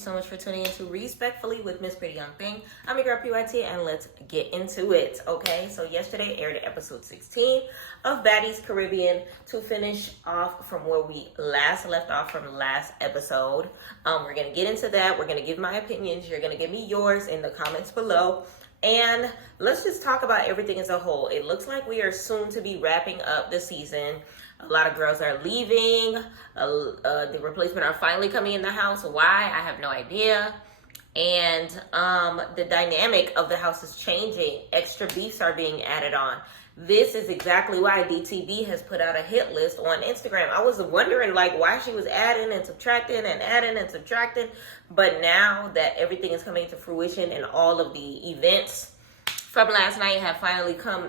you so much for tuning in to Respectfully with Miss Pretty Young Thing. I'm your girl PYT, and let's get into it, okay? So yesterday aired episode 16 of Baddies Caribbean to finish off from where we last left off from last episode. We're going to get into that. We're going to give my opinions. You're going to give me yours in the comments below. And let's just talk about everything as a whole. It looks like we are soon to be wrapping up the season. A lot of girls are leaving. The replacement are finally coming in the house. Why? I have no idea. And the dynamic of the house is changing. Extra beefs are being added on. This is exactly why DTB has put out a hit list on Instagram. I was wondering why she was adding and subtracting and adding and subtracting. But now that everything is coming to fruition and all of the events from last night have finally come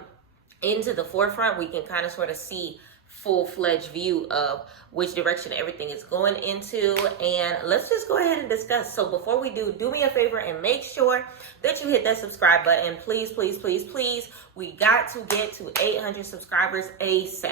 into the forefront, we can kind of sort of see full-fledged view of which direction everything is going into. And let's just go ahead and discuss. So before we do me a favor and make sure that you hit that subscribe button. Please, please, please, please. We got to get to 800 subscribers ASAP.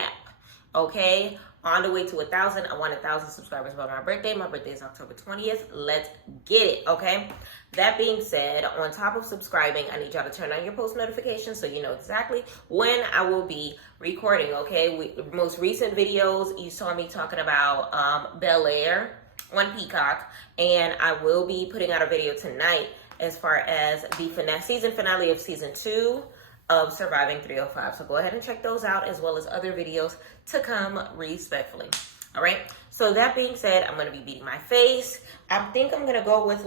Okay? On the way to 1,000. I want 1,000 subscribers by my birthday. My birthday is October 20th. Let's get it, okay? That being said, on top of subscribing, I need y'all to turn on your post notifications so you know exactly when I will be recording, okay? The most recent videos, you saw me talking about Bel Air on Peacock, and I will be putting out a video tonight as far as the season finale of season 2 of Surviving 305. So go ahead and check those out, as well as other videos to come respectfully. All right. So that being said, I'm going to be beating my face. I think I'm going to go with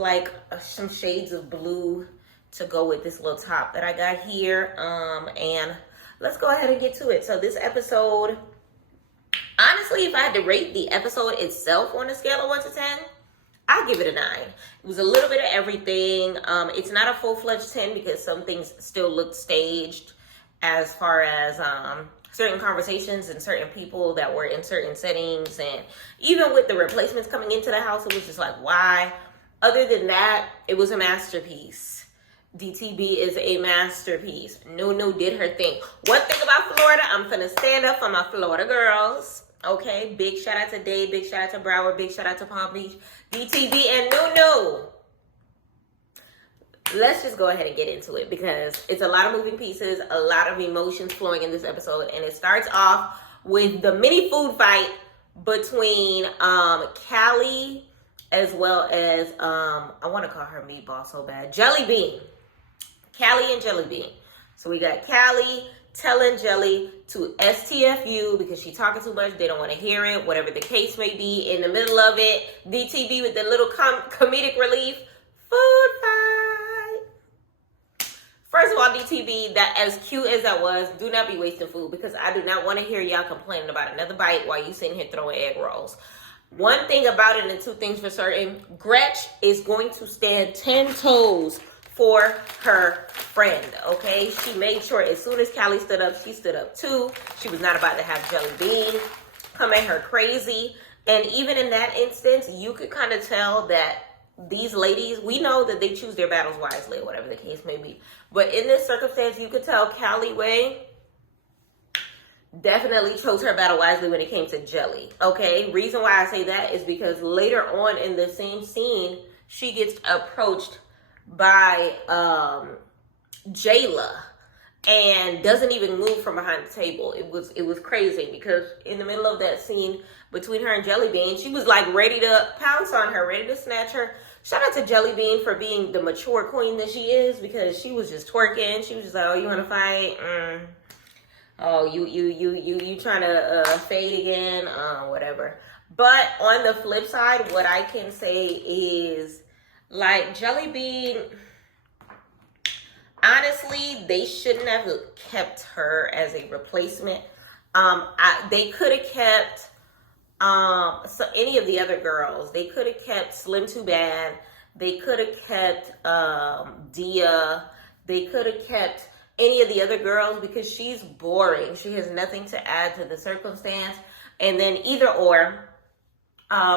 some shades of blue to go with this little top that I got here. And let's go ahead and get to it. So this episode, honestly, if I had to rate the episode itself on a scale of 1 to 10, I'll give it a 9. It was a little bit of everything. It's not a full-fledged 10 because some things still looked staged as far as certain conversations and certain people that were in certain settings. And even with the replacements coming into the house, it was just like, why? Other than that, it was a masterpiece. DTB is a masterpiece. Noo-noo did her thing. One thing about Florida, I'm finna stand up for my Florida girls. Okay, big shout out to Dade, big shout out to Broward, big shout out to Palm Beach, DTB and Noo-noo. Let's just go ahead and get into it because it's a lot of moving pieces, a lot of emotions flowing in this episode, and it starts off with the mini food fight between Callie as well as I want to call her Meatball so bad, Jelly Bean. Callie and Jelly Bean. So we got Callie telling Jelly to STFU because she's talking too much. They don't want to hear it, whatever the case may be. In the middle of it, DTB with the little comedic relief, food fight. First of all, DTB, that as cute as that was, do not be wasting food because I do not want to hear y'all complaining about another bite while you sitting here throwing egg rolls. One thing about it, and two things for certain, Gretch is going to stand 10 toes for her friend, okay? She made sure as soon as Callie stood up, she stood up too. She was not about to have Jelly Bean come at her crazy. And even in that instance, you could kind of tell that these ladies, we know that they choose their battles wisely, whatever the case may be. But in this circumstance, you could tell Callie Way definitely chose her battle wisely when it came to Jelly, okay? Reason why I say that is because later on in the same scene, she gets approached by Jayla and doesn't even move from behind the table. It was crazy because in the middle of that scene between her and Jelly Bean, she was ready to pounce on her, ready to snatch her. Shout out to Jelly Bean for being the mature queen that she is because she was just twerking. She was just like, oh, you want to fight? Oh, you trying to fade again? Whatever. But on the flip side, what I can say is Jelly Bean, honestly, they shouldn't have kept her as a replacement. They could have kept any of the other girls. They could have kept Slim Too Bad. They could have kept Dia. They could have kept any of the other girls because she's boring. She has nothing to add to the circumstance. And then either or,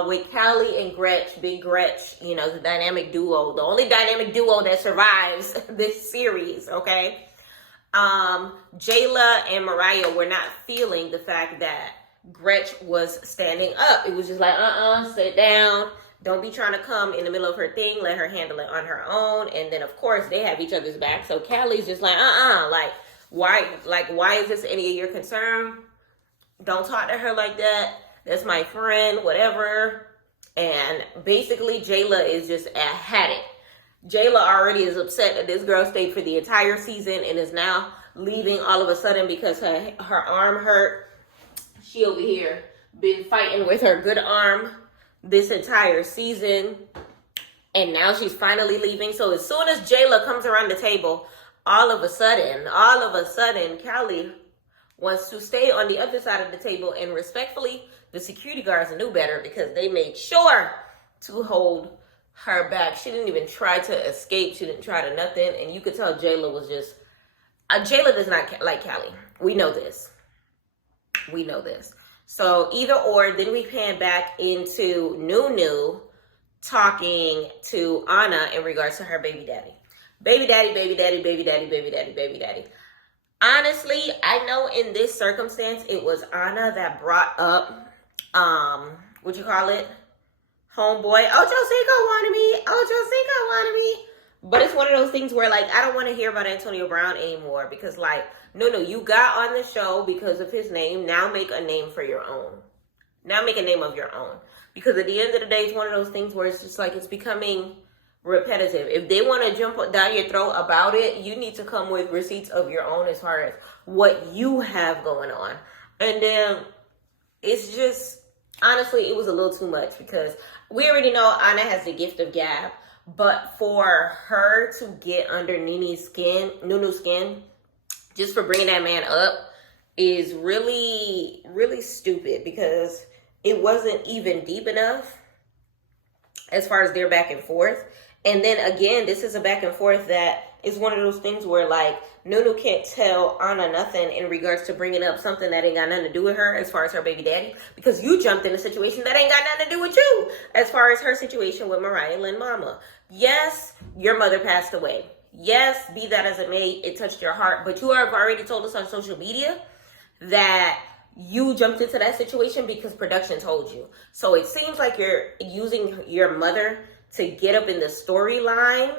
with Callie and Gretch, Big Gretch, the dynamic duo, the only dynamic duo that survives this series, okay? Jayla and Mariah were not feeling the fact that Gretch was standing up. It was just like, sit down, Don't be trying to come in the middle of her thing. Let her handle it on her own. And then, of course, they have each other's back. So Callie's just like, why is this any of your concern? Don't talk to her like that. That's my friend, whatever. And basically, Jayla is just had it. Jayla already is upset that this girl stayed for the entire season and is now leaving all of a sudden because her arm hurt. She over here been fighting with her good arm this entire season, and now she's finally leaving. So as soon as Jayla comes around the table, all of a sudden, Callie wants to stay on the other side of the table, and respectfully, the security guards knew better because they made sure to hold her back. She didn't even try to escape. She didn't try to nothing, and you could tell Jayla was just, Jayla does not like Callie. We know this. So either or, then we pan back into Noo-noo talking to Anna in regards to her baby daddy. Baby daddy. Honestly, I know in this circumstance, it was Anna that brought up, what you call it? Homeboy. Ocho Cinco wanted me. But it's one of those things where, like, I don't want to hear about Antonio Brown anymore because, like, no, you got on the show because of his name. Now make a name for your own. Now make a name of your own. Because at the end of the day, it's one of those things where it's just like it's becoming repetitive. If they want to jump down your throat about it, you need to come with receipts of your own as far as what you have going on. And then it's just, honestly, it was a little too much because we already know Anna has the gift of gab. But for her to get under Neenie's skin, Noo-noo's skin, just for bringing that man up is really, really stupid because it wasn't even deep enough as far as their back and forth. And then again, this is a back and forth that is one of those things where, like, Noo-noo can't tell Anna nothing in regards to bringing up something that ain't got nothing to do with her as far as her baby daddy, because you jumped in a situation that ain't got nothing to do with you as far as her situation with Mariah and Mama. Yes, your mother passed away. Yes, be that as it may, it touched your heart, but you have already told us on social media that you jumped into that situation because production told you. So it seems like you're using your mother to get up in the storyline.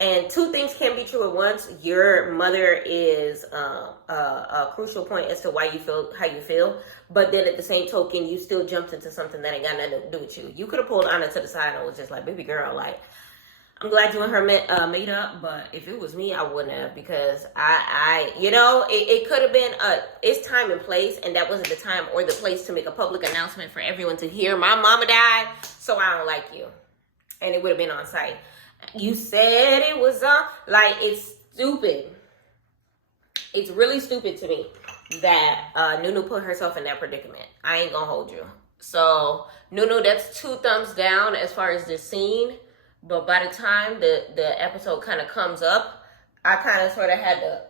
And two things can be true at once. Your mother is a crucial point as to why you feel how you feel. But then at the same token, you still jumped into something that ain't got nothing to do with you. You could have pulled Anna to the side and was just like, baby girl, like, I'm glad you and her made up. But if it was me, I wouldn't have, because it could have been it's time and place. And that wasn't the time or the place to make a public announcement for everyone to hear. My mama died, so I don't like you. And it would have been on site. You said it was like, it's stupid. It's really stupid to me that Noo-noo put herself in that predicament. I ain't gonna hold you. So Noo-noo, that's 2 thumbs down as far as this scene. But by the time the episode kind of comes up, I kind of sort of had to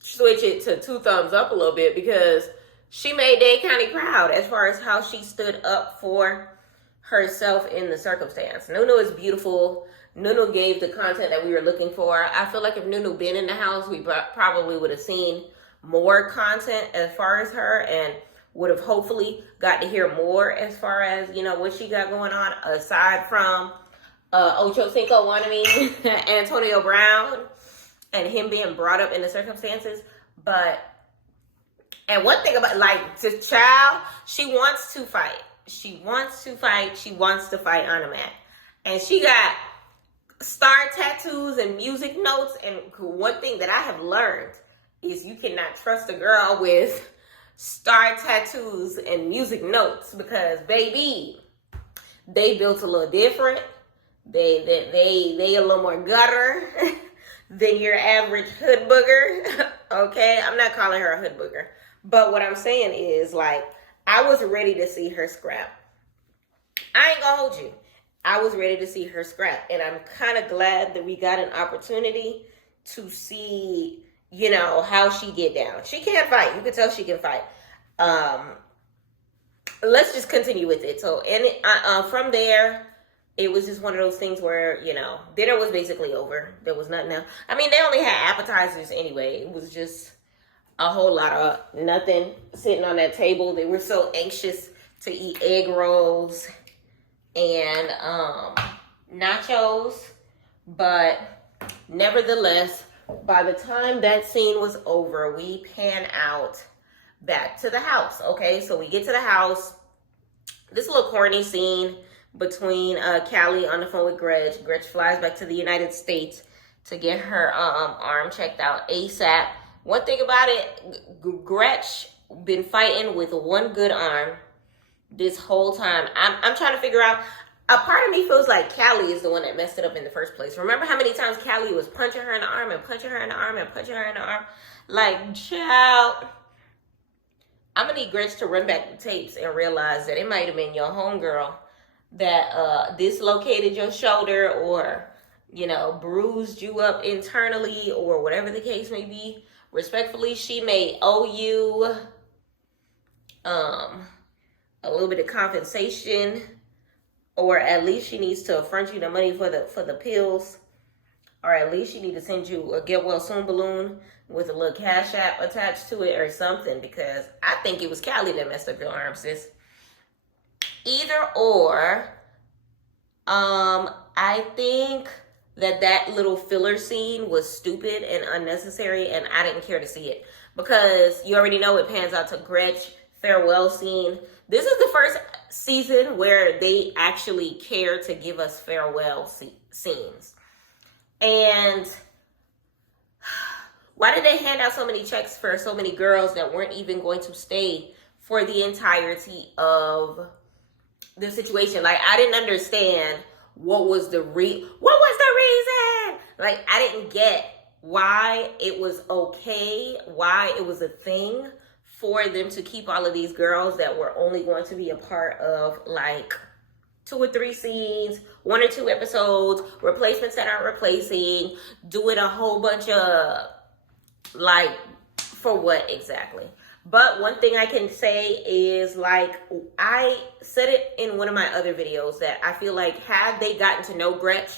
switch it to 2 thumbs up a little bit, because she made Dade County proud as far as how she stood up for herself in the circumstance. Noo-noo is beautiful. Noo-noo gave the content that we were looking for. I feel like if Noo-noo been in the house, we probably would have seen more content as far as her, and would have hopefully got to hear more as far as, what she got going on, aside from Ocho Cinco wanted me, Antonio Brown, and him being brought up in the circumstances. And one thing about, like, this child, she wants to fight. She wants to fight Anna Mac. And she got star tattoos and music notes. And one thing that I have learned is you cannot trust a girl with star tattoos and music notes, because, baby, they built a little different. They a little more gutter than your average hood booger. Okay, I'm not calling her a hood booger, but what I'm saying is, like, I was ready to see her scrap. I ain't gonna hold you. I was ready to see her scrap, and I'm kind of glad that we got an opportunity to see, how she get down. She can fight. You can tell she can fight. Let's just continue with it. So, from there, it was just one of those things where, dinner was basically over. There was nothing else. I mean, they only had appetizers anyway. It was just a whole lot of nothing sitting on that table. They were so anxious to eat egg rolls and nachos. But nevertheless, by the time that scene was over, we pan out back to the house. Okay, so we get to the house. This little corny scene between Callie on the phone with Gretch. Gretch flies back to the United States to get her arm checked out ASAP. One thing about it, Gretch been fighting with one good arm this whole time. I'm trying to figure out. A part of me feels like Callie is the one that messed it up in the first place. Remember how many times Callie was punching her in the arm and punching her in the arm and punching her in the arm? Like, child, I'm going to need Gretch to run back the tapes and realize that it might have been your homegirl that dislocated your shoulder or, you know, bruised you up internally or whatever the case may be. Respectfully, she may owe you a little bit of compensation. Or at least she needs to front you the money for the pills. Or at least she need to send you a get well soon balloon with a little cash app attached to it or something. Because I think it was Callie that messed up your arm, sis. Either or, I think that little filler scene was stupid and unnecessary, and I didn't care to see it. Because you already know it pans out to Gretch farewell scene. This is the first season where they actually care to give us farewell scenes. And why did they hand out so many checks for so many girls that weren't even going to stay for the entirety of the situation? Like, I didn't understand what was the reason. Like, I didn't get why it was okay, why it was a thing for them to keep all of these girls that were only going to be a part of like 2 or 3 scenes, 1 or 2 episodes, replacements that aren't replacing, doing a whole bunch of like, for what exactly? But one thing I can say is, like, I said it in one of my other videos that I feel like had they gotten to know Gretch,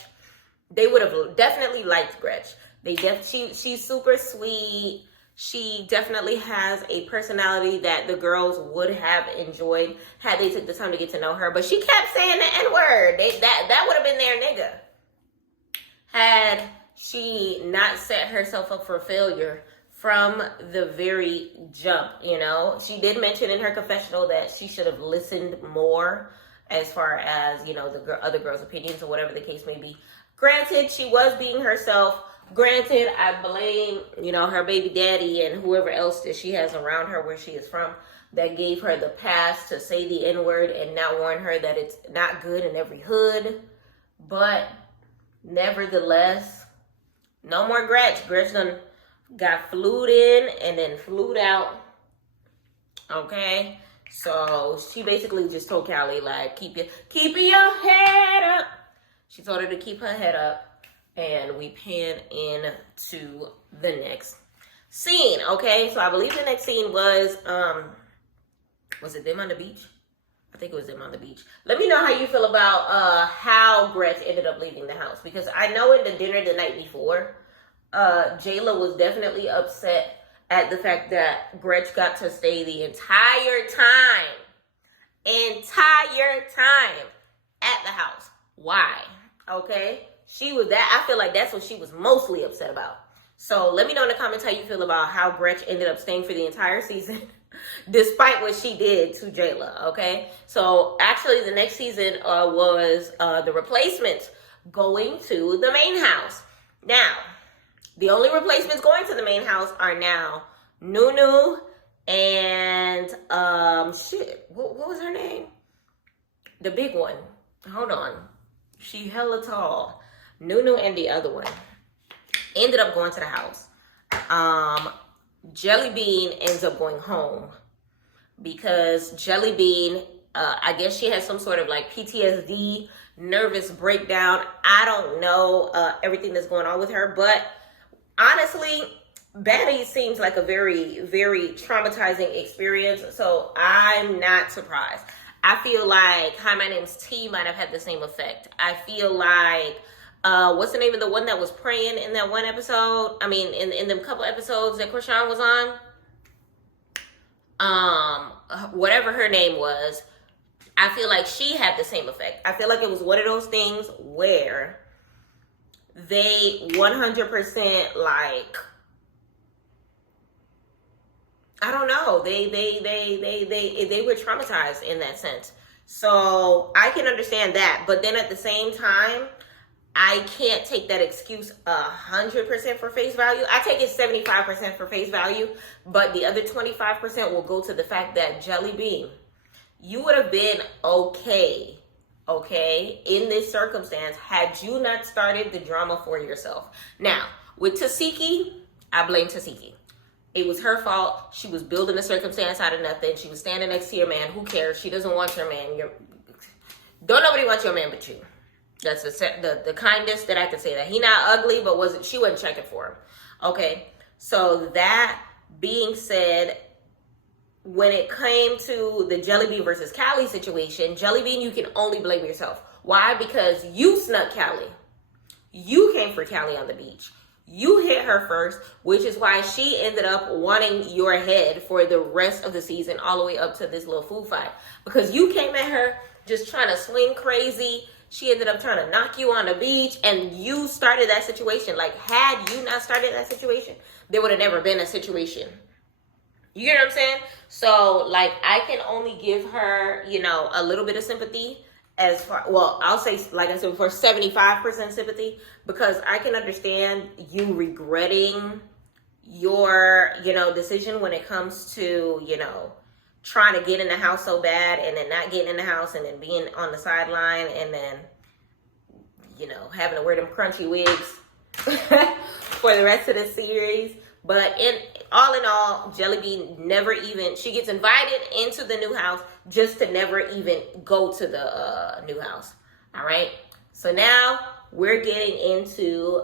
they would have definitely liked Gretch. She's super sweet. She definitely has a personality that the girls would have enjoyed had they took the time to get to know her. But she kept saying the N-word. That would have been their nigga. Had she not set herself up for failure from the very jump, you know. She did mention in her confessional that she should have listened more as far as, you know, the other girls' opinions or whatever the case may be. Granted, she was being herself. Granted, I blame, you know, her baby daddy and whoever else that she has around her where she is from that gave her the pass to say the N-word and not warn her that it's not good in every hood. But nevertheless, no more Gretch. Gretch done got flued in and then flued out. Okay? So she basically just told Callie, like, keep your head up. She told her to keep her head up. And we pan into the next scene, okay? So I believe the next scene was it them on the beach? I think it was them on the beach. Let me know how you feel about how Gretch ended up leaving the house. Because I know in the dinner the night before, Jayla was definitely upset at the fact that Gretch got to stay the entire time at the house. Why? Okay? She was I feel like that's what she was mostly upset about. So let me know in the comments how you feel about how Gretch ended up staying for the entire season, despite what she did to Jayla, okay? So actually the next season was the replacements going to the main house. Now, the only replacements going to the main house are now Noo-noo and, what was her name? The big one. Hold on. She hella tall. Noo-noo and the other one ended up going to the house. Jelly Bean ends up going home because Jelly Bean, I guess she has some sort of like PTSD, nervous breakdown. I don't know everything that's going on with her, but honestly, Baddies seems like a very, very traumatizing experience, so I'm not surprised. I feel like Hi, My Name's T might have had the same effect. I feel like, what's the name of the one that was praying in that one episode? I mean, in them couple episodes that Krishan was on? Whatever her name was, I feel like she had the same effect. I feel like it was one of those things where they 100% like, I don't know, they were traumatized in that sense. So I can understand that, but then at the same time, I can't take that excuse 100% for face value. I take it 75% for face value, but the other 25% will go to the fact that Jelly Bean, you would have been okay, in this circumstance had you not started the drama for yourself. Now, with Tasiki, I blame Tasiki. It was her fault. She was building a circumstance out of nothing. She was standing next to your man. Who cares? She doesn't want your man. Don't nobody want your man but you. That's the kindest that I could say that. He not ugly, but she wasn't checking for him. Okay, so that being said, when it came to the Jelly Bean versus Callie situation, Jelly Bean, you can only blame yourself. Why? Because you snuck Callie. You came for Callie on the beach. You hit her first, which is why she ended up wanting your head for the rest of the season, all the way up to this little food fight. Because you came at her just trying to swing crazy. She ended up trying to knock you on the beach, and you started that situation. Like, had you not started that situation, there would have never been a situation. You get what I'm saying? So, like, I can only give her, a little bit of sympathy as far, well, I'll say, like I said before, 75% sympathy, because I can understand you regretting your, decision when it comes to, trying to get in the house so bad and then not getting in the house and then being on the sideline and then, having to wear them crunchy wigs for the rest of the series. But in all, Jelly Bean never even, she gets invited into the new house just to never even go to the new house. All right. So now we're getting into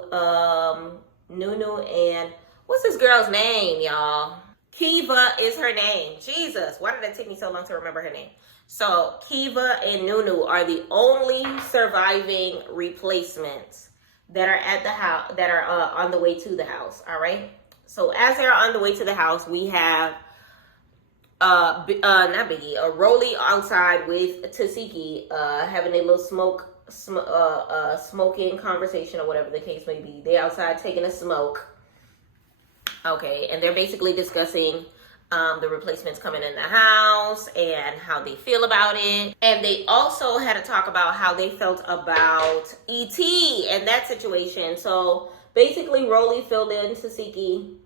Noo-noo and what's this girl's name, y'all? Kiva is her name. Jesus, why did it take me so long to remember her name? So Kiva and Noo-noo are the only surviving replacements that are at the house, that are on the way to the house. All right. So as they're on the way to the house, we have not Biggie, Rolly outside with Tasiki, having a little smoking conversation or whatever the case may be. They outside taking a smoke. Okay, and they're basically discussing the replacements coming in the house and how they feel about it. And they also had to talk about how they felt about E.T. and that situation. So basically, Rolly filled in Tasiki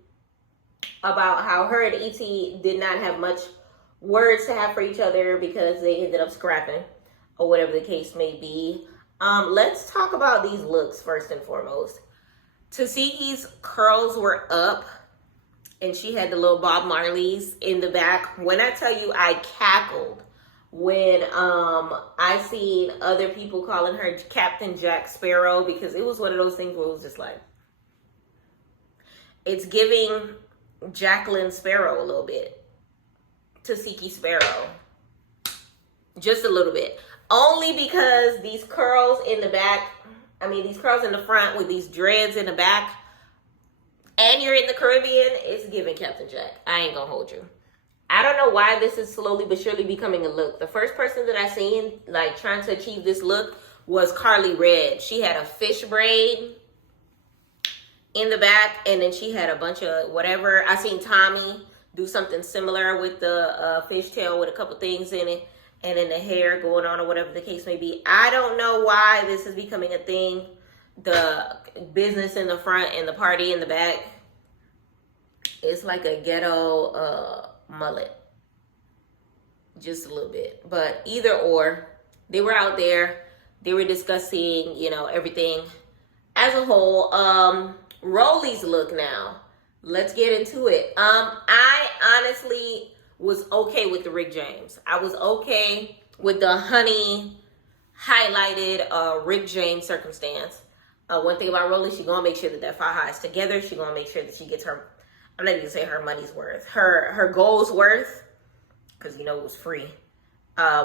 about how her and E.T. did not have much words to have for each other because they ended up scrapping or whatever the case may be. Let's talk about these looks first and foremost. Tasiki's curls were up and she had the little Bob Marley's in the back. When I tell you I cackled when I seen other people calling her Captain Jack Sparrow, because it was one of those things where it was just like, it's giving Jacqueline Sparrow a little bit. Tasiki Sparrow. Just a little bit. Only because these curls in the back, these curls in the front with these dreads in the back, and you're in the Caribbean, it's giving Captain Jack. I ain't gonna hold you. I don't know why this is slowly but surely becoming a look. The first person that I seen, like, trying to achieve this look was Carly Red. She had a fish braid in the back, and then she had a bunch of whatever. I seen Tommy do something similar with the fishtail with a couple things in it, and then the hair going on or whatever the case may be. I don't know why this is becoming a thing. The business in the front and the party in the back. It's like a ghetto mullet. Just a little bit. But either or, they were out there. They were discussing, everything as a whole. Rolly's look now. Let's get into it. I honestly was okay with the Rick James. I was okay with the honey highlighted Rick James circumstance. One thing about Rolly, she's gonna make sure that faja is together. She's gonna make sure that she gets her, I'm not even gonna say her money's worth, her goal's worth, because it was free.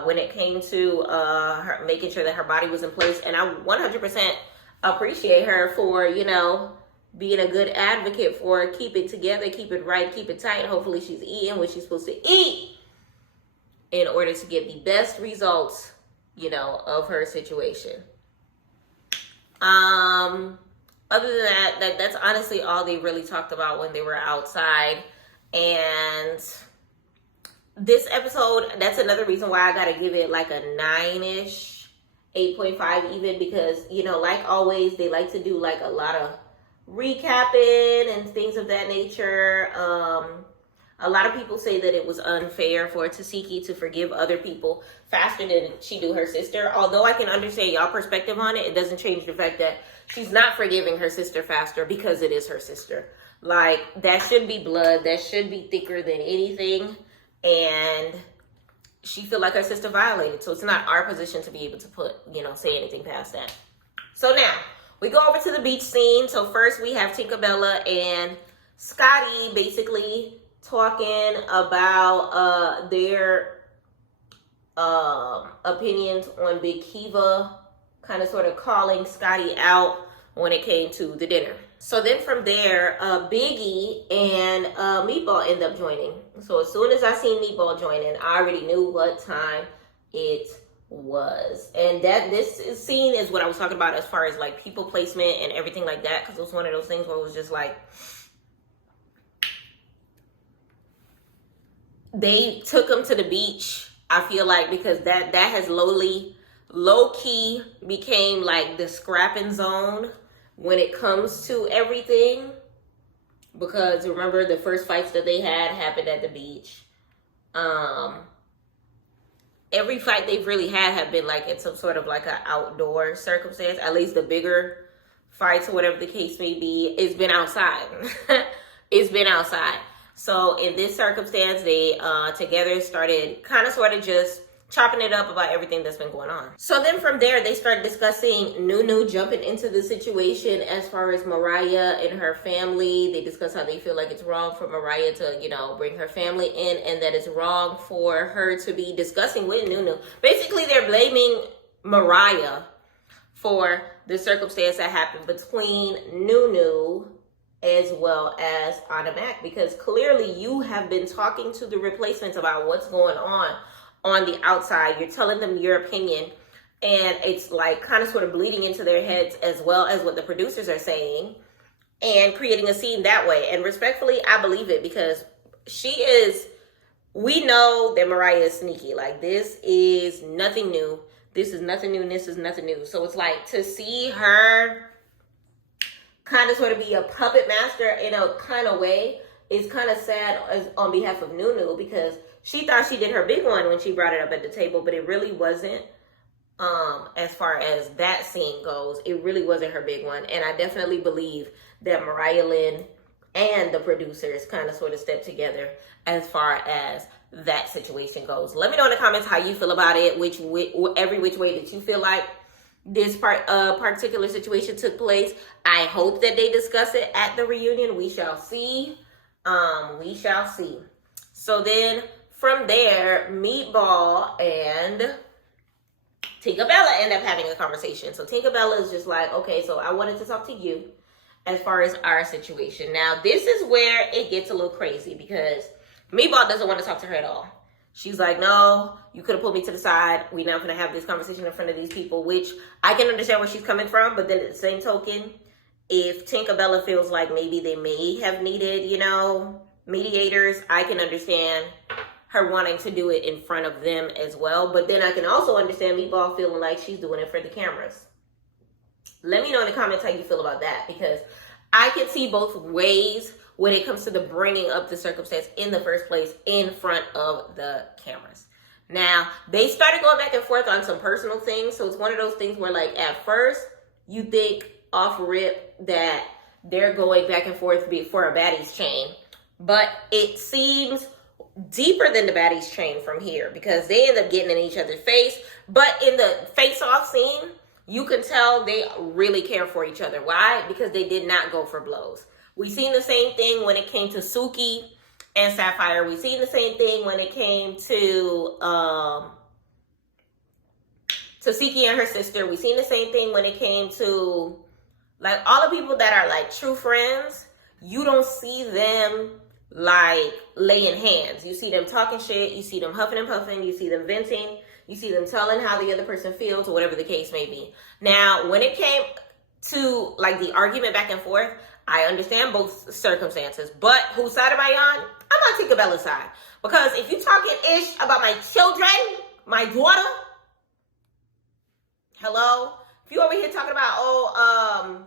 When it came to her making sure that her body was in place, and I 100% appreciate her for being a good advocate for keep it together, keep it right, keep it tight. Hopefully she's eating what she's supposed to eat. in order to get the best results, you know, of her situation. Other than that's honestly all they really talked about when they were outside. And this episode, that's another reason why I gotta give it like a 9-ish, 8.5 even, because, you know, like always, they like to do like a lot of recapping and things of that nature. A lot of people say that it was unfair for Tasiki to forgive other people faster than she do her sister. Although I can understand y'all perspective on it, it doesn't change the fact that she's not forgiving her sister faster because it is her sister. Like, that should be blood. That should be thicker than anything. And she feel like her sister violated. So it's not our position to be able to put, you know, say anything past that. So now, we go over to the beach scene. So first we have Tinkerbella and Scotty basically talking about their opinions on Big Kiva, kind of sort of calling Scotty out when it came to the dinner. So then from there, Biggie and Meatball end up joining. So as soon as I seen Meatball joining, I already knew what time it was. And that this scene is what I was talking about as far as like people placement and everything like that, because it was one of those things where it was just like, they took him to the beach, I feel like, because that has low-key became like the scrapping zone when it comes to everything. Because remember, the first fights that they had happened at the beach. Every fight they've really had have been like in some sort of like an outdoor circumstance. At least the bigger fights or whatever the case may be, it's been outside. It's been outside. So in this circumstance, they together started kind of sort of just chopping it up about everything that's been going on. So then from there, they started discussing Noo-noo jumping into the situation as far as Mariah and her family. They discuss how they feel like it's wrong for Mariah to, you know, bring her family in, and that it's wrong for her to be discussing with Noo-noo. Basically, they're blaming Mariah for the circumstance that happened between Noo-noo as well as Automatic, because clearly you have been talking to the replacements about what's going on the outside. You're telling them your opinion, and it's like kind of sort of bleeding into their heads as well as what the producers are saying, and creating a scene that way. And respectfully, I believe it, because we know that Mariah is sneaky. Like, this is nothing new. This is nothing new, and this is nothing new. So it's like, to see her kind of sort of be a puppet master in a kind of way is kind of sad on behalf of Noo-noo, because she thought she did her big one when she brought it up at the table, but it really wasn't. As far as that scene goes, it really wasn't her big one. And I definitely believe that Mariah Lynn and the producers kind of sort of stepped together as far as that situation goes. Let me know in the comments how you feel about it, every which way that you feel like this particular situation took place. I hope that they discuss it at the reunion. We shall see. We shall see. So then from there, Meatball and Tinkerbella end up having a conversation. So Tinkerbella is just like, okay, so I wanted to talk to you as far as our situation. Now, this is where it gets a little crazy, because Meatball doesn't want to talk to her at all. She's like, no, you could have pulled me to the side. We're not going to have this conversation in front of these people, which I can understand where she's coming from. But then at the same token, if Tinkerbella feels like maybe they may have needed, you know, mediators, I can understand her wanting to do it in front of them as well. But then I can also understand Meatball feeling like she's doing it for the cameras. Let me know in the comments how you feel about that, because I can see both ways when it comes to the bringing up the circumstance in the first place in front of the cameras. Now, they started going back and forth on some personal things. So it's one of those things where, like, at first you think off rip that they're going back and forth for a Baddies chain. But it seems deeper than the Baddies chain from here, because they end up getting in each other's face. But in the face-off scene, you can tell they really care for each other. Why? Because they did not go for blows. We seen the same thing when it came to Suki and Sapphire. We seen the same thing when it came to Siki and her sister. We seen the same thing when it came to, like, all the people that are like true friends. You don't see them like laying hands. You see them talking shit, you see them huffing and puffing, you see them venting, you see them telling how the other person feels or whatever the case may be. Now, when it came to like the argument back and forth, I understand both circumstances, but whose side am I on? I'm on Tinkabella's side. Because if you talking ish about my children, my daughter, hello? If you over here talking about,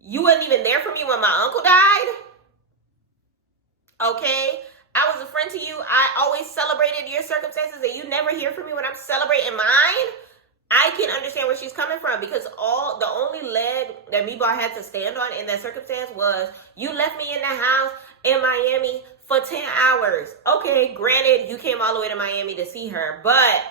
you wasn't even there for me when my uncle died, okay? I was a friend to you. I always celebrated your circumstances and you never hear from me when I'm celebrating mine. I can understand where she's coming from, because the only leg that Meatball had to stand on in that circumstance was, you left me in the house in Miami for 10 hours. Okay, granted, you came all the way to Miami to see her, but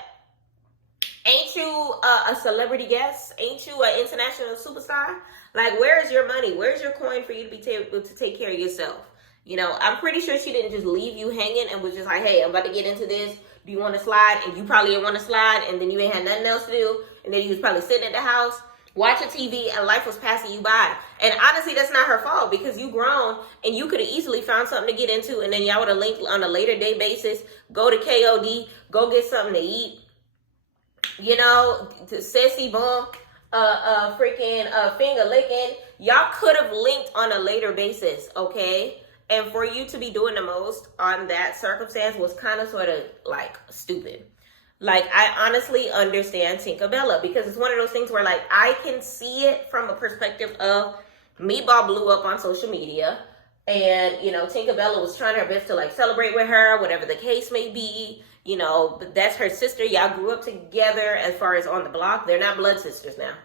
ain't you a celebrity guest? Ain't you an international superstar? Like, where is your money? Where's your coin for you to be able to take care of yourself? You know, I'm pretty sure she didn't just leave you hanging and was just like, hey, I'm about to get into this. Do you want to slide? And you probably didn't want to slide, and then you ain't had nothing else to do, and then you was probably sitting at the house watching TV, and life was passing you by. And honestly, that's not her fault, because you grown, and you could have easily found something to get into, and then y'all would have linked on a later day basis, go to KOD, go get something to eat, you know, to sissy bump, freaking finger licking. Y'all could have linked on a later basis, okay? And for you to be doing the most on that circumstance was kind of sort of like stupid. Like, I honestly understand Tinkerbella, because it's one of those things where like I can see it from a perspective of Meatball blew up on social media, and you know, Tinkerbella was trying her best to like celebrate with her, whatever the case may be. You know, but that's her sister. Y'all grew up together as far as on the block. They're not blood sisters now.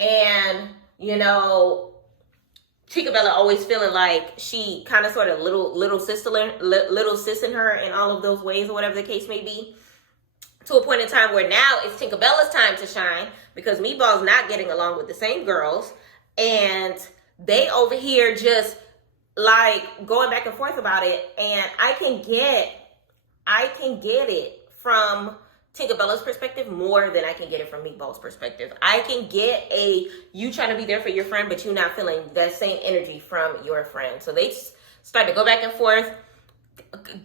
And, you know, Tinkerbella always feeling like she kind of sort of little sis in her in all of those ways, or whatever the case may be, to a point in time where now it's Tinkerbella's time to shine, because Meatball's not getting along with the same girls, and they over here just like going back and forth about it. And I can get it from Tinkerbella's perspective more than I can get it from Meatball's perspective. I can get you trying to be there for your friend, but you not feeling that same energy from your friend. So they start to go back and forth.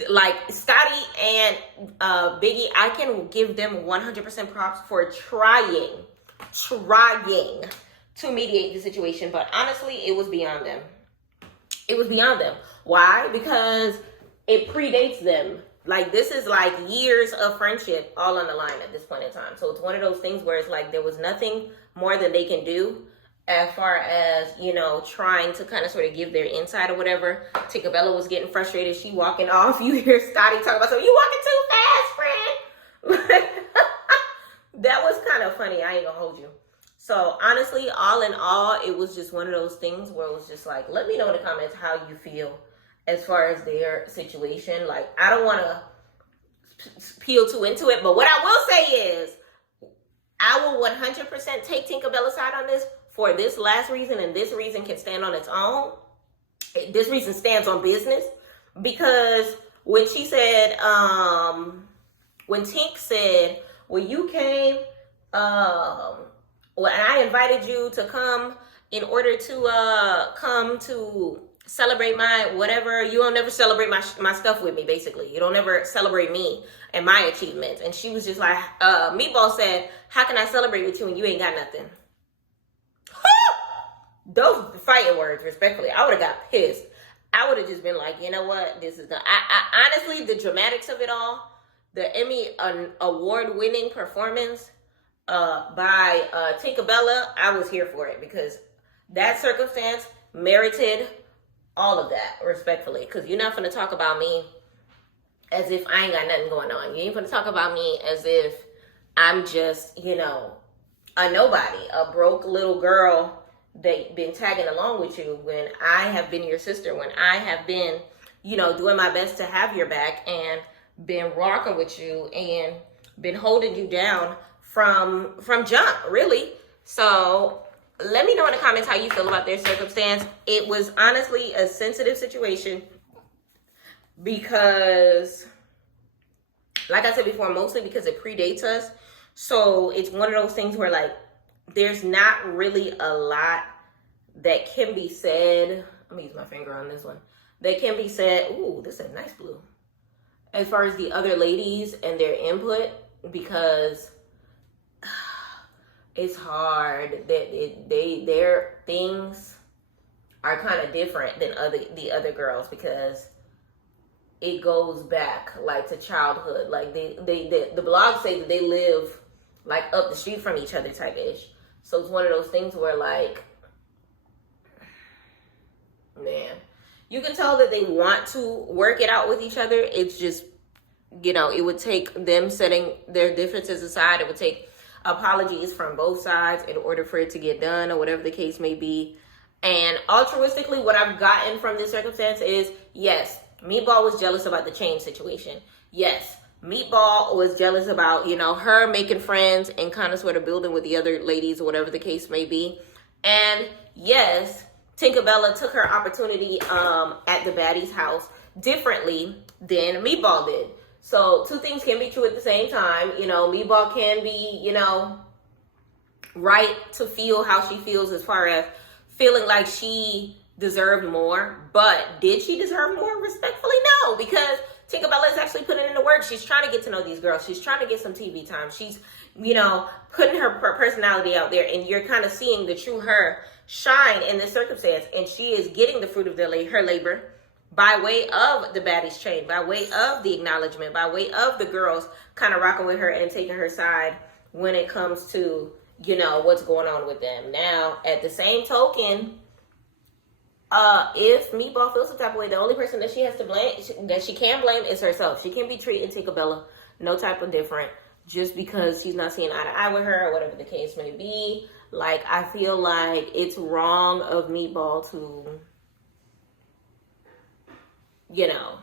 Like Scotty and Biggie, I can give them 100% props for trying to mediate the situation. But honestly, it was beyond them. It was beyond them. Why? Because it predates them. Like, this is like years of friendship all on the line at this point in time. So it's one of those things where it's like there was nothing more that they can do as far as, you know, trying to kind of sort of give their insight or whatever. Tinkerbella was getting frustrated. She walking off. You hear Scotty talking about something. You walking too fast, friend. That was kind of funny. I ain't gonna hold you. So honestly, all in all, it was just one of those things where it was just like, let me know in the comments how you feel as far as their situation. Like, I don't want to peel too into it, but what I will say is I will 100% take Tinkerbella's side on this for this last reason, and this reason can stand on its own. This reason stands on business, because when she said, when Tink said, well, you came, well, and I invited you to come in order to come to celebrate my whatever. You don't never celebrate my stuff with me, basically. You don't ever celebrate me and my achievements. And she was just like, Meatball said, how can I celebrate with you and you ain't got nothing? Those fighting words, respectfully, I would have got pissed. I would have just been like, you know what? This is the, I honestly, the dramatics of it all, the Emmy award-winning performance by Tinkerbella, I was here for it, because that circumstance merited all of that, respectfully. Because you're not going to talk about me as if I ain't got nothing going on. You ain't going to talk about me as if I'm just, you know, a nobody, a broke little girl that been tagging along with you when I have been your sister, when I have been, you know, doing my best to have your back and been rocking with you and been holding you down from jump, really. So let me know in the comments how you feel about their circumstance. It was honestly a sensitive situation because, like I said before, mostly because it predates us. So it's one of those things where, like, there's not really a lot that can be said. Let me use my finger on this one. that can be said. Ooh, this is a nice blue. As far as the other ladies and their input, because it's hard that their things are kind of different than the other girls, because it goes back like to childhood. Like the blogs say that they live like up the street from each other type ish. So it's one of those things where, like, man, you can tell that they want to work it out with each other. It's just, you know, it would take them setting their differences aside. It would take apologies from both sides in order for it to get done, or whatever the case may be. And altruistically, what I've gotten from this circumstance is, yes, Meatball was jealous about the chain situation. Yes, Meatball was jealous about, you know, her making friends and kind of sort of building with the other ladies, or whatever the case may be. And yes, Tinkerbella took her opportunity at the Baddies' house differently than Meatball did. So two things can be true at the same time. You know, Meatball can be, you know, right to feel how she feels, as far as feeling like she deserved more. But did she deserve more? Respectfully, no, because Tinkerbella is actually putting in the work. She's trying to get to know these girls. She's trying to get some TV time. She's, you know, putting her personality out there, and you're kind of seeing the true her shine in this circumstance. And she is getting the fruit of her labor by way of the Baddies chain, by way of the acknowledgement, by way of the girls kind of rocking with her and taking her side when it comes to, you know, what's going on with them. Now, at the same token, if Meatball feels some type of way, the only person that she has to blame, that she can blame, is herself. She can be treating Tinkerbella no type of different just because she's not seeing eye to eye with her, or whatever the case may be. Like, I feel like it's wrong of Meatball to, you know,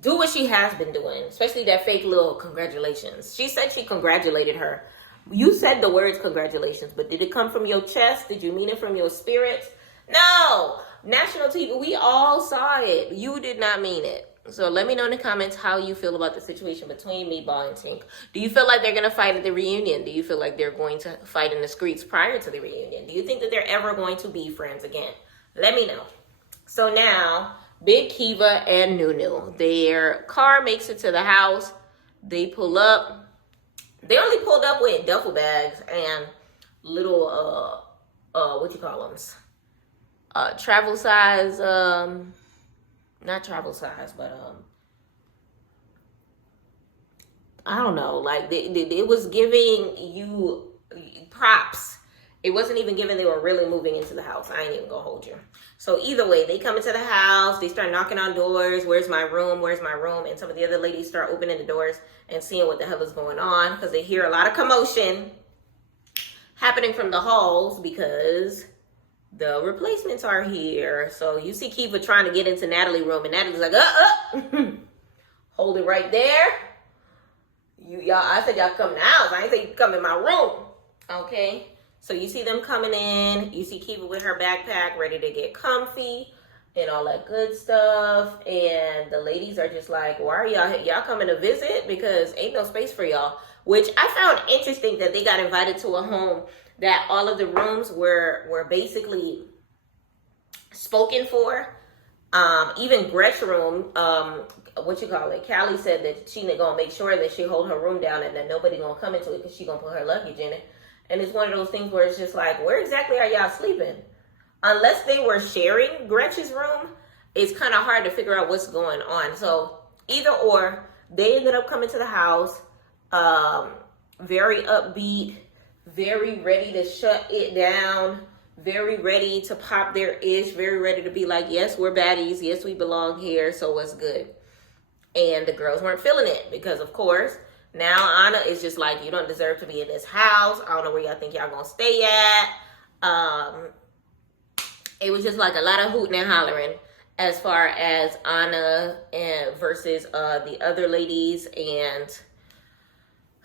do what she has been doing, especially that fake little congratulations. She said she congratulated her. You said the words congratulations, but did it come from your chest? Did you mean it from your spirit? No. National TV, we all saw it. You did not mean it. So let me know in the comments how you feel about the situation between Meatball and Tink. Do you feel like they're going to fight at the reunion? Do you feel like they're going to fight in the streets prior to the reunion? Do you think that they're ever going to be friends again? Let me know. So now, Big Kiva and Noo-noo, their car makes it to the house. They pull up. They only pulled up with duffel bags and little, what you call them? Travel size, not travel size, but, I don't know, like, it was giving you props. It wasn't even given they were really moving into the house. I ain't even gonna hold you. So either way, they come into the house, they start knocking on doors. Where's my room? Where's my room? And some of the other ladies start opening the doors and seeing what the hell is going on, because they hear a lot of commotion happening from the halls because the replacements are here. So you see Kiva trying to get into Natalie's room, and Natalie's like, hold it right there. Y'all, I said y'all come in the house. I ain't say you come in my room. Okay. So you see them coming in. You see Kiva with her backpack ready to get comfy and all that good stuff. And the ladies are just like, why are y'all coming to visit? Because ain't no space for y'all. Which I found interesting that they got invited to a home that all of the rooms were basically spoken for. Even Gretch room, what you call it? Callie said that she gonna make sure that she hold her room down and that nobody gonna come into it because she gonna put her luggage in it. And it's one of those things where it's just like, where exactly are y'all sleeping? Unless they were sharing Gretch's room, it's kind of hard to figure out what's going on. So either or, they ended up coming to the house, very upbeat, very ready to shut it down, very ready to pop their ish, very ready to be like, yes, we're baddies. Yes, we belong here. So what's good? And the girls weren't feeling it because, of course, now Anna is just like, you don't deserve to be in this house. I don't know where y'all think y'all gonna stay at. It was just like a lot of hooting and hollering as far as Anna and versus the other ladies. And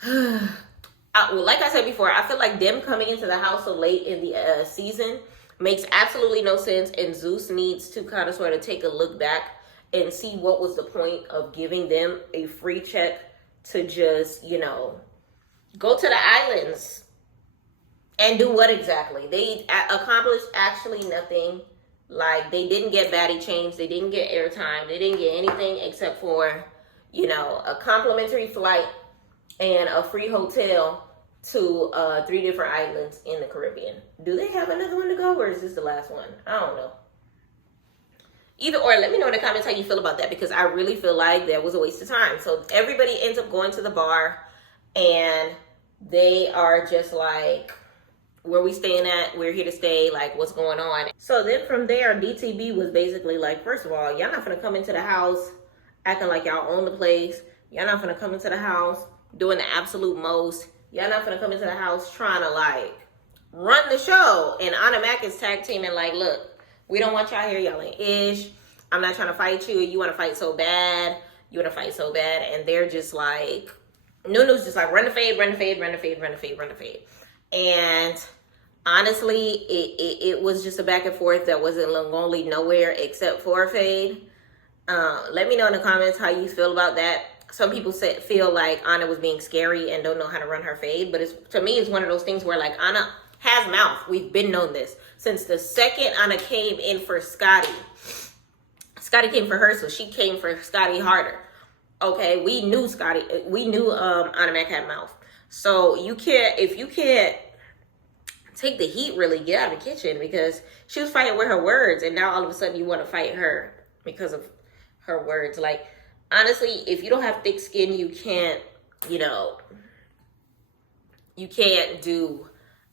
well, like I said before, I feel like them coming into the house so late in the season makes absolutely no sense. And Zeus needs to kind of sort of take a look back and see what was the point of giving them a free check to just, you know, go to the islands and do what exactly? They accomplished actually nothing Like, they didn't get baddie change. They didn't get airtime. They didn't get anything except for, you know, a complimentary flight and a free hotel to 3 different islands in the Caribbean. Do they have another one to go, or is this the last one? I don't know. Either or, let me know in the comments how you feel about that, because I really feel like that was a waste of time. So everybody ends up going to the bar, and they are just like, where we staying at? We're here to stay. Like, what's going on? So then from there, DTB was basically like, first of all, y'all not gonna come into the house acting like y'all own the place. Y'all not gonna come into the house doing the absolute most. Y'all not gonna come into the house trying to like run the show. And Anna Mac is tag teaming like, look, we don't want y'all here. Y'all ain't ish. I'm not trying to fight you. You want to fight so bad. You want to fight so bad. And they're just like, Noo-noo's just like, run the fade, run the fade, run the fade, run the fade, run the fade. And honestly, it was just a back and forth that wasn't going to lead nowhere except for a fade. Let me know in the comments how you feel about that. Some people feel like Anna was being scary and don't know how to run her fade. But to me, it's one of those things where, like, Anna has mouth. We've been known this. Since the second Anna came in for Scotty. Scotty came for her, so she came for Scotty harder. Okay, we knew Scotty. We knew Anna Mac had mouth. So if you can't take the heat, really get out of the kitchen, because she was fighting with her words, and now all of a sudden you want to fight her because of her words. Like, honestly, if you don't have thick skin, you can't, you know, you can't do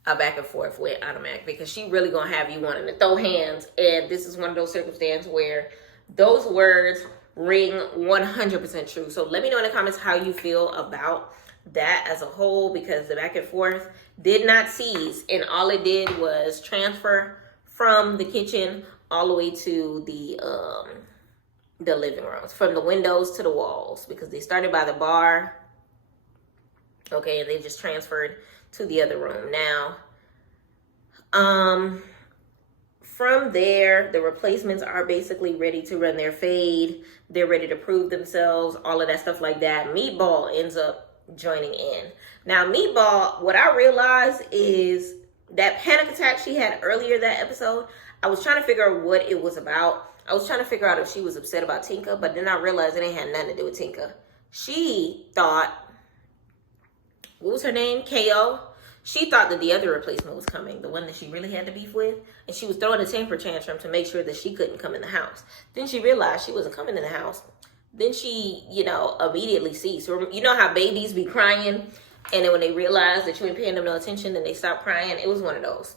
a back and forth with Anna Mac, because she really gonna have you wanting to throw hands. And this is one of those circumstances where those words ring 100% true. So let me know in the comments how you feel about that as a whole, because the back and forth did not cease, and all it did was transfer from the kitchen all the way to the living rooms, from the windows to the walls, because they started by the bar, okay, and they just transferred to the other room. Now, from there, the replacements are basically ready to run their fade. They're ready to prove themselves, all of that stuff like that. Meatball ends up joining in. Now, Meatball, what I realized is that panic attack she had earlier that episode, I was trying to figure out what it was about. I was trying to figure out if she was upset about Tinka, but then I realized it ain't had nothing to do with Tinka. She thought, what was her name? KO. She thought that the other replacement was coming, the one that she really had to beef with, and she was throwing a temper tantrum to make sure that she couldn't come in the house. Then she realized she wasn't coming in the house. Then she, you know, immediately ceased. You know how babies be crying, and then when they realize that you ain't paying them no attention, then they stop crying? It was one of those.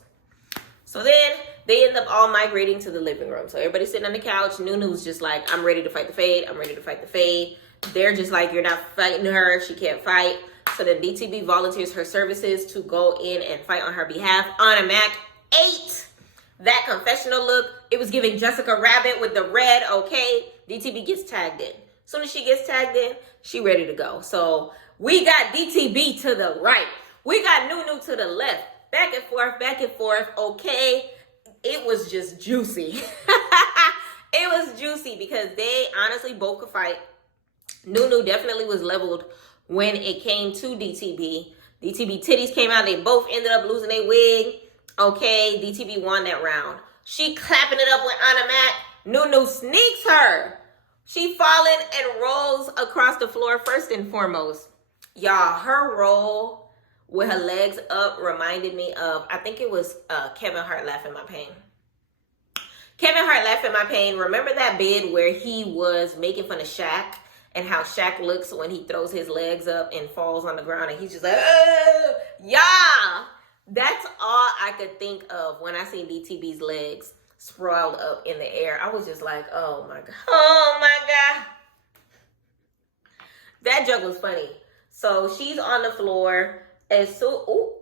So then they end up all migrating to the living room. So everybody's sitting on the couch. Noo-noo's just like, I'm ready to fight the fade. I'm ready to fight the fade. They're just like, you're not fighting her. She can't fight. So then DTB volunteers her services to go in and fight on her behalf. Anna Mac ate that confessional look. It was giving Jessica Rabbit with the red, okay? DTB gets tagged in. As soon as she gets tagged in, she ready to go. So we got DTB to the right. We got Noo-noo to the left. Back and forth, okay? It was just juicy. It was juicy because they honestly both could fight. Noo-noo definitely was leveled when it came to DTB. DTB titties came out. They both ended up losing their wig. Okay, DTB won that round. She clapping it up with Anna Mac. Noo-noo sneaks her. She falling and rolls across the floor first and foremost. Y'all, her roll with her legs up reminded me of, I think it was Kevin Hart Laugh in My Pain. Kevin Hart Laugh in My Pain. Remember that bid where he was making fun of Shaq? And how Shaq looks when he throws his legs up and falls on the ground, and he's just like, oh, yeah. That's all I could think of when I seen DTB's legs sprawled up in the air. I was just like, oh my God. Oh my God. That joke was funny. So she's on the floor. And so, ooh.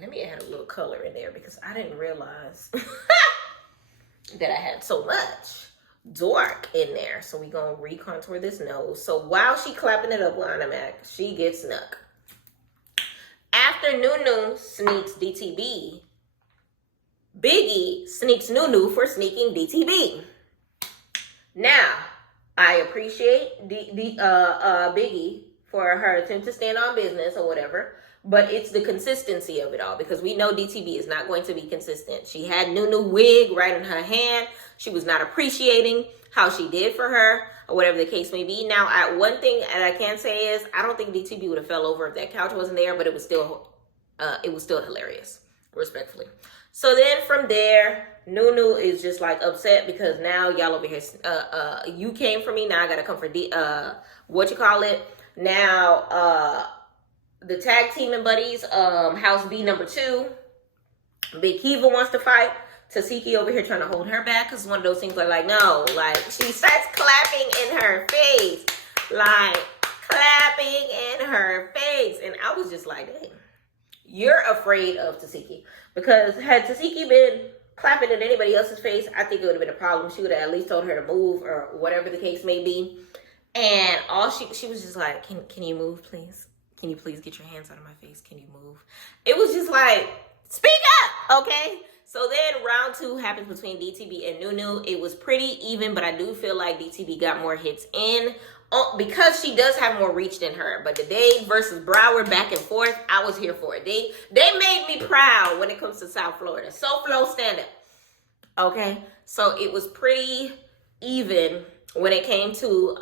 Let me add a little color in there because I didn't realize that I had so much dark in there. So we gonna recontour this nose. So while she clapping it up with Anna Mac, she gets snuck. After Noo-noo sneaks DTB, Biggie sneaks Noo-noo for sneaking DTB. Now, I appreciate Biggie for her attempt to stand on business or whatever, But it's the consistency of it all, because we know DTB is not going to be consistent. She had Noo-noo wig right in her hand. She was not appreciating how she did for her, or whatever the case may be. Now, one thing that I can say is I don't think DTB would have fell over if that couch wasn't there, but it was still hilarious, respectfully. So then from there, Noo-noo is just like upset because now y'all over here, you came for me, now I gotta come for now, the tag team and buddies, house B number 2, Big Kiva wants to fight. Tasiki over here trying to hold her back, because it's one of those things where, like, no, like, she starts clapping in her face, like, clapping in her face, and I was just like, dang, you're afraid of Tasiki, because had Tasiki been clapping in anybody else's face, I think it would have been a problem. She would have at least told her to move, or whatever the case may be, and all she was just like, can you move, please? Can you please get your hands out of my face? Can you move? It was just like, speak up, okay? So then round 2 happens between DTB and Noo-noo. It was pretty even, but I do feel like DTB got more hits in because she does have more reach than her. But the Dave versus Broward back and forth, I was here for it. They made me proud when it comes to South Florida. So Flo, stand up. Okay? So it was pretty even when it came to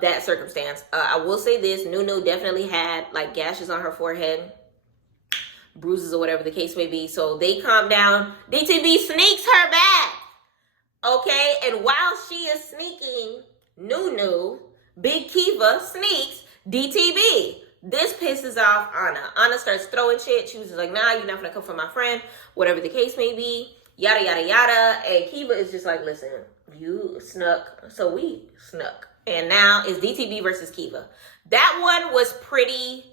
that circumstance. I will say this, Noo-noo definitely had like gashes on her forehead, bruises or whatever the case may be. So they calm down. DTB sneaks her back. Okay? And while she is sneaking Noo-noo, Big Kiva sneaks DTB. This pisses off Anna. Anna starts throwing shit. She was just like, nah, you're not gonna come for my friend, whatever the case may be. Yada, yada, yada. And Kiva is just like, listen, you snuck, so we snuck. And now it's DTB versus Kiva. That one was pretty,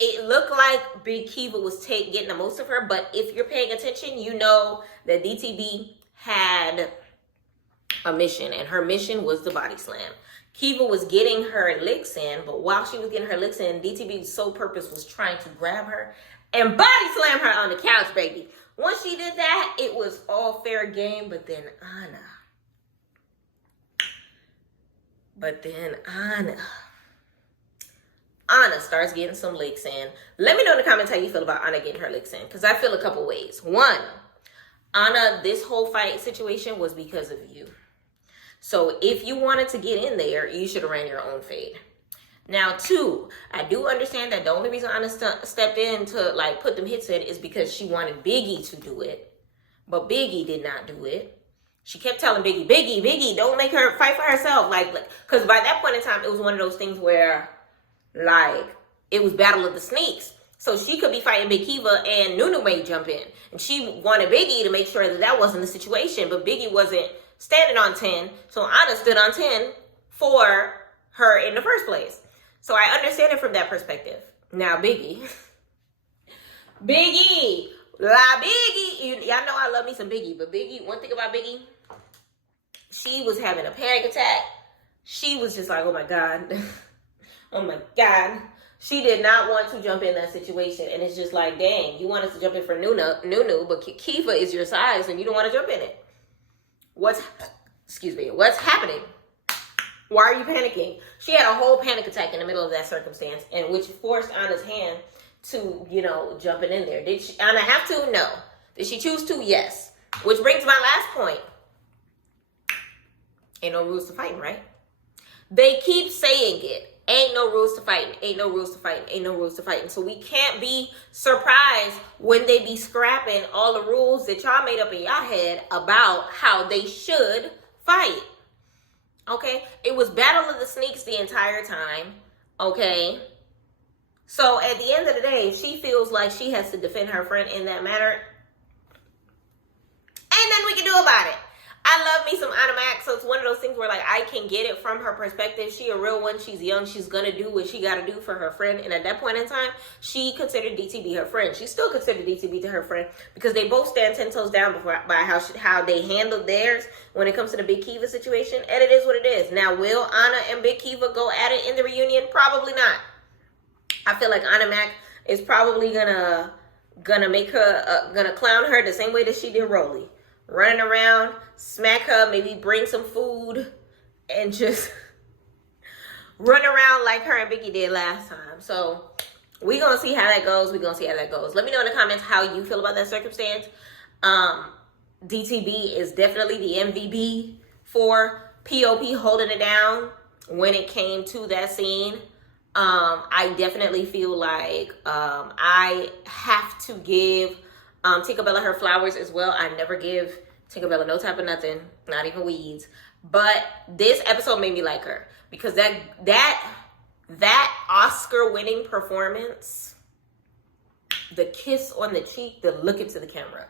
it looked like Big Kiva was getting the most of her, but if you're paying attention, you know that DTB had a mission, and her mission was the body slam. Kiva was getting her licks in, but while she was getting her licks in, DTB's sole purpose was trying to grab her and body slam her on the couch, baby. Once she did that, it was all fair game, but then Anna starts getting some licks in. Let me know in the comments how you feel about Anna getting her licks in, because I feel a couple ways. One, Anna, this whole fight situation was because of you. So if you wanted to get in there, you should have ran your own fade. Now, 2, I do understand that the only reason Anna stepped in to like put them hits in is because she wanted Biggie to do it, but Biggie did not do it. She kept telling Biggie, don't make her fight for herself. Like, because by that point in time, it was one of those things where, like, it was Battle of the Sneaks. So she could be fighting Big Kiva and Noo-noo may jump in. And she wanted Biggie to make sure that that wasn't the situation, but Biggie wasn't standing on 10. So Anna stood on 10 for her in the first place. So I understand it from that perspective. Now, Biggie, y'all know I love me some Biggie, but Biggie, one thing about Biggie, she was having a panic attack. She was just like, oh my God. Oh my God. She did not want to jump in that situation. And it's just like, dang, you want us to jump in for Noo-noo, but Kiva is your size and you don't want to jump in it. What's happening? Why are you panicking? She had a whole panic attack in the middle of that circumstance, and which forced Anna's hand to, jumping in there. Did Anna have to? No. Did she choose to? Yes. Which brings my last point. Ain't no rules to fighting, right? They keep saying it. Ain't no rules to fighting. Ain't no rules to fighting. Ain't no rules to fighting. So we can't be surprised when they be scrapping all the rules that y'all made up in y'all head about how they should fight. Okay? It was Battle of the Sneaks the entire time. Okay? So at the end of the day, if she feels like she has to defend her friend in that manner, ain't nothing we can do about it. I love me some Anna Mac, so it's one of those things where, like, I can get it from her perspective. She a real one. She's young. She's going to do what she got to do for her friend. And at that point in time, she considered DTB her friend. She still considered DTB to her friend because they both stand 10 toes down by how they handled theirs when it comes to the Big Kiva situation. And it is what it is. Now, will Anna and Big Kiva go at it in the reunion? Probably not. I feel like Anna Mac is probably gonna make her, gonna clown her the same way that she did Rolly. Running around, smack her, maybe bring some food, and just run around like her and Biggie did last time. So We gonna see how that goes. Let me know in the comments how you feel about that circumstance. DTB is definitely the MVP for POP holding it down when it came to that scene. I definitely feel like I have to give Tinkerbella her flowers as well. I never give Tinkerbella no type of nothing, not even weeds. But this episode made me like her because that Oscar-winning performance, the kiss on the cheek, the look into the camera.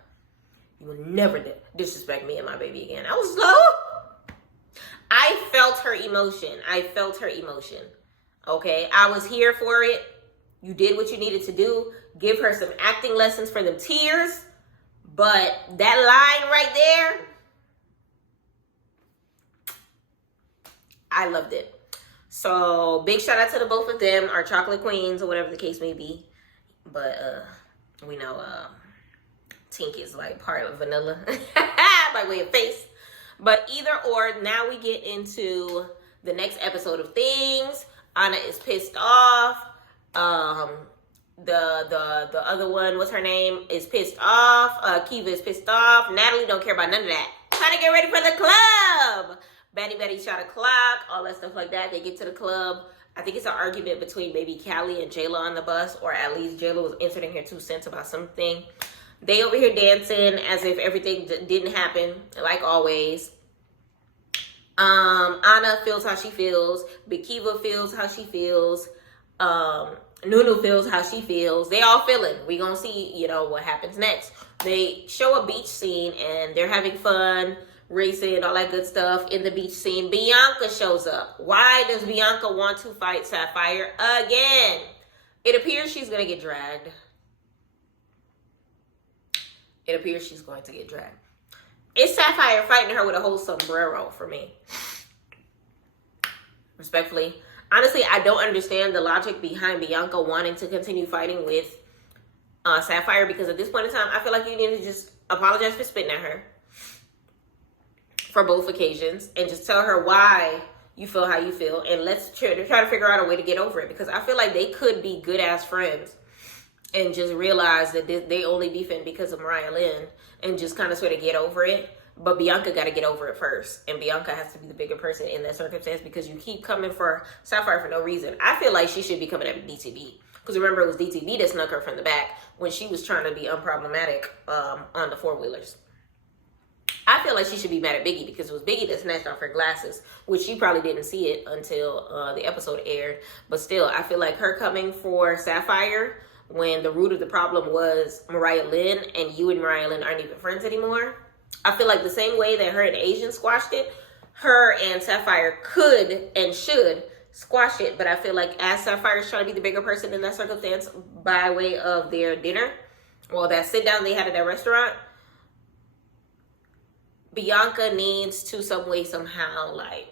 You will never disrespect me and my baby again. I was low. I felt her emotion. Okay, I was here for it. You did what you needed to do. Give her some acting lessons for them tears. But that line right there, I loved it. So big shout out to the both of them, our chocolate queens or whatever the case may be. But we know Tink is like part of vanilla by way of face. But either or, now we get into the next episode of things. Anna is pissed off. The other one, what's her name, is pissed off. Kiva is pissed off. Natalie don't care about none of that. Trying to get ready for the club. Betty shot a clock, all that stuff like that. They get to the club. I think it's an argument between maybe Callie and Jayla on the bus, or at least Jayla was inserting her 2 cents about something. They over here dancing as if everything didn't happen, like always. Anna feels how she feels. Big Kiva feels how she feels. Noo-noo feels how she feels. They all feeling. We gonna see, what happens next. They show a beach scene and they're having fun, racing, all that good stuff. In the beach scene, Bianca shows up. Why does Bianca want to fight Sapphire again? It appears she's gonna get dragged. It's Sapphire fighting her with a whole sombrero for me. Respectfully. Honestly, I don't understand the logic behind Bianca wanting to continue fighting with Sapphire, because at this point in time, I feel like you need to just apologize for spitting at her for both occasions and just tell her why you feel how you feel, and let's try to figure out a way to get over it, because I feel like they could be good-ass friends and just realize that they only beefing because of Mariah Lynn and just kind of sort of get over it. But Bianca got to get over it first. And Bianca has to be the bigger person in that circumstance, because you keep coming for Sapphire for no reason. I feel like she should be coming at DTV. Because remember, it was DTV that snuck her from the back when she was trying to be unproblematic on the 4-wheelers. I feel like she should be mad at Biggie, because it was Biggie that snatched off her glasses, which she probably didn't see it until the episode aired. But still, I feel like her coming for Sapphire when the root of the problem was Mariah Lynn, and you and Mariah Lynn aren't even friends anymore. I feel like the same way that her and Asian squashed it, her and Sapphire could and should squash it. But I feel like as Sapphire's trying to be the bigger person in that circumstance by way of their dinner, well, that sit down they had at that restaurant, Bianca needs to some way, somehow, like,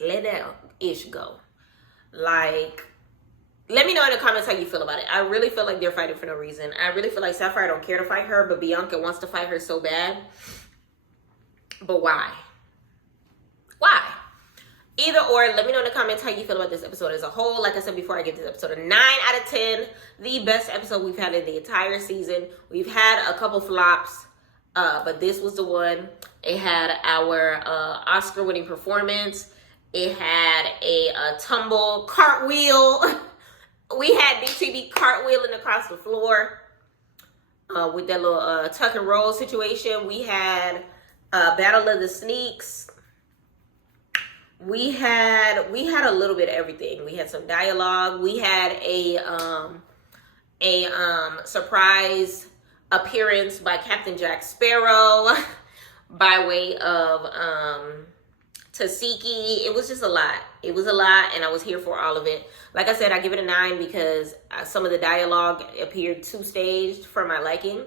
let that ish go. Like, let me know in the comments how you feel about it. I really feel like they're fighting for no reason. I really feel like Sapphire don't care to fight her, but Bianca wants to fight her so bad. But why? Why? Either or, let me know in the comments how you feel about this episode as a whole. Like I said before, I give this episode a 9 out of 10. The best episode we've had in the entire season. We've had a couple flops, but this was the one. It had our Oscar-winning performance. It had a tumble cartwheel. We had DTV cartwheeling across the floor with that little tuck and roll situation. We had Battle of the Sneaks. We had a little bit of everything. We had some dialogue. We had a surprise appearance by Captain Jack Sparrow by way of Tasiki. It was just a lot. It was a lot, and I was here for all of it. Like I said, I give it a 9 because some of the dialogue appeared too staged for my liking.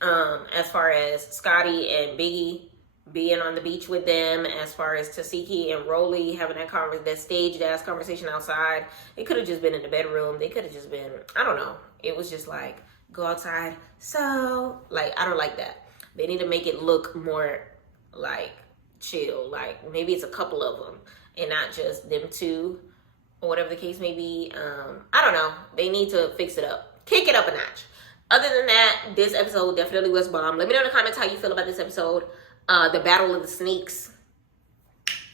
As far as Scotty and Biggie being on the beach with them, as far as Tasiki and Rolly having that staged ass conversation outside. It could have just been in the bedroom. They could have just been, I don't know. It was just like, go outside. So, like, I don't like that. They need to make it look more like chill. Like, maybe it's a couple of them and not just them two or whatever the case may be. I don't know. They need to fix it up. Kick it up a notch. Other than that, this episode definitely was bomb. Let me know in the comments how you feel about this episode. The Battle of the Sneaks.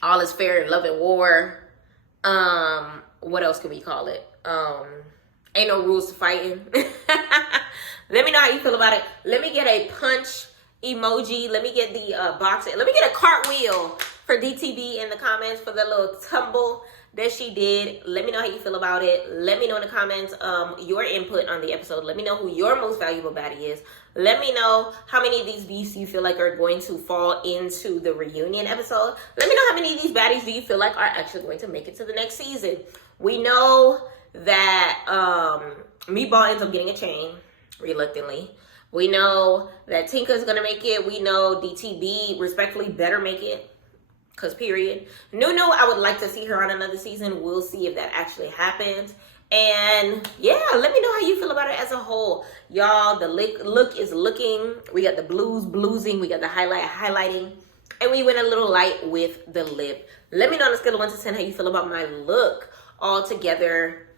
All is fair in love and war. What else can we call it? Ain't no rules to fighting. Let me know how you feel about it. Let me get a punch emoji. Let me get the boxing. Let me get a cartwheel for DTB in the comments for the little tumble that she did. Let me know how you feel about it. Let me know in the comments your input on the episode. Let me know who your most valuable baddie is. Let me know how many of these beasts you feel like are going to fall into the reunion episode. Let me know how many of these baddies do you feel like are actually going to make it to the next season. We know that Meatball ends up getting a chain, reluctantly. We know that Tink is going to make it. We know DTB respectfully better make it. Because period. Noo-noo, I would like to see her on another season. We'll see if that actually happens. And yeah, let me know how you feel about it as a whole. Y'all, the look is looking. We got the bluesing. We got the highlighting. And we went a little light with the lip. Let me know on a scale of 1 to 10 how you feel about my look all together.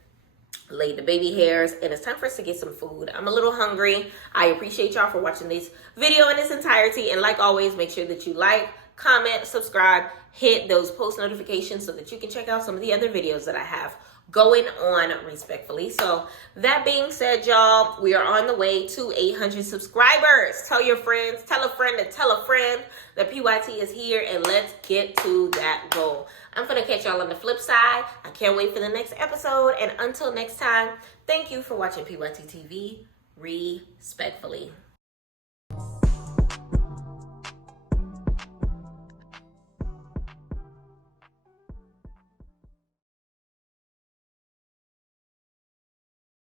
Laid the baby hairs, and it's time for us to get some food. I'm a little hungry. I appreciate y'all for watching this video in its entirety. And like always, make sure that you like, comment, subscribe, hit those post notifications so that you can check out some of the other videos that I have going on respectfully. So that being said, y'all, we are on the way to 800 subscribers. Tell your friends, tell a friend to tell a friend that PYT is here, and let's get to that goal. I'm gonna catch y'all on the flip side. I can't wait for the next episode, and until next time, thank you for watching PYT TV respectfully.